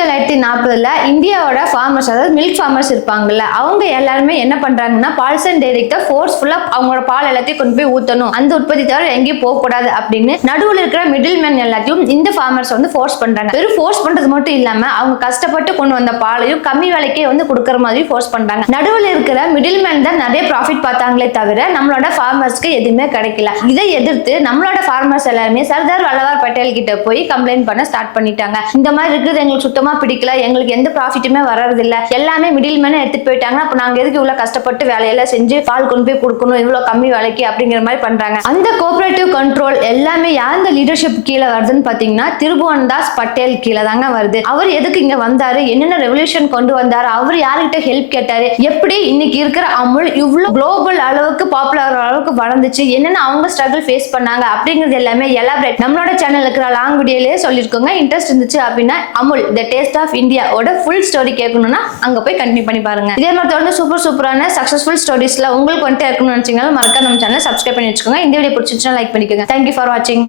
1940ல இந்தியாவோட ஃபார்மர்ஸ், அதாவது milk farmers இருப்பாங்கல்ல, அவங்க எல்லாருமே என்ன பண்றாங்கன்னா பால்சன் டைரக்டா ஃபோர்ஸ்ஃபுல்லா அவங்களோட பால் எல்லாத்தையும் கொண்டு போய் ஊத்தணும், அந்த உற்பத்தி தவிர எங்கேயும் போக கூடாது அப்படின்னு நடுவில் இருக்கிற மிடில் மேன் எல்லாத்தையும் இந்த ஃபார்மர்ஸ் வந்து ஃபோர்ஸ் பண்றாங்க. வெறும் ஃபோர்ஸ் பண்றது மட்டும் இல்லாம அவங்க கஷ்டப்பட்டு கொண்டு வந்த பாலையும் கம்மி விலைக்கே வந்து கொடுக்கற மாதிரி ஃபோர்ஸ் பண்றாங்க. நடுவில் இருக்கிற மிடில் மேன் தான் நிறைய ப்ராஃபிட் பார்த்தாங்களே தவிர நம்மளோட ஃபார்மர்ஸ்க்கு எதுவுமே கிடைக்கல. இதை எதிர்த்து நம்மளோட ஃபார்மர்ஸ் எல்லாருமே சர்தார் வல்லபாய் பட்டேல் கிட்ட போய் கம்ப்ளைண்ட் பண்ண ஸ்டார்ட் பண்ணிட்டாங்க. இந்த மாதிரி இருக்கிறது எங்களுக்கு சுத்தமா பிடிக்கல, எங்களுக்கு எந்த ப்ராஃபிட்டுமே வர்றது இல்ல, எல்லாமே மிடில் மேன் எடுத்துட்டு போயிட்டாங்க, அப்ப நாங்க எதுக்கு இவ்வளவு கஷ்டப்பட்டு வேலையெல்லாம் செஞ்சு பால் கொண்டு போய் கொடுக்கணும் இவ்வளவு கம்மி விலைக்கு அப்படிங்கிற மாதிரி பண்றாங்க. அந்த கோஆபரேட்டிவ் கண்ட்ரோல் எல்லாமே யாருந்த லீடர்ஷிப் கீழே வருதுன்னு பாத்தீங்கன்னா திருபுவன் தாஸ் பட்டேல் கீழே தாங்க வருது. அவர் எதுக்கு இங்க வந்தாரு, என்னென்ன ரெவல்யூஷன் கொண்டு வந்தாரு, அவர் யாருகிட்ட ஹெல்ப் கேட்டாரு, எப்படி இன்னைக்கு இருக்கிற அமுல் இவ்வளவு குளோபல் அளவுக்கு பாப்புலர் அளவுக்கு வளர்ந்துச்சு, என்னென்ன அவங்க ஸ்ட்ரகிள் ஃபேஸ் பண்ணாங்க அப்படிங்கிறது எல்லாமே எலாபரேட் நம்மளோட சேனல் இருக்கிற லாங் வீடியோலயே சொல்லிருக்கோங்க. இன்ட்ரெஸ்ட் இருந்துச்சு அப்படின்னா Amul the taste of India ஓட ஃபுல் ஸ்டோரி கேட்கணும்னா அங்க போய் கண்டினியூ பண்ணி பாருங்க. இதே மாதிரி தொடர்ந்து சூப்பரான சக்சஸ்ஃபுல் ஸ்டோரிஸ்ல உங்களுக்கு வந்துட்டு இருக்கணும்னு நினைச்சீங்கன்னா மறக்காம நம்ம சேனலை சப்ஸ்கிரைப் பண்ணி வச்சுக்கோங்க. இந்த வீடியோ பிடிச்சிருந்துச்சுன்னா லைக் பண்ணிக்கோங்க. தேங்க்யூ ஃபார் வாட்சிங்.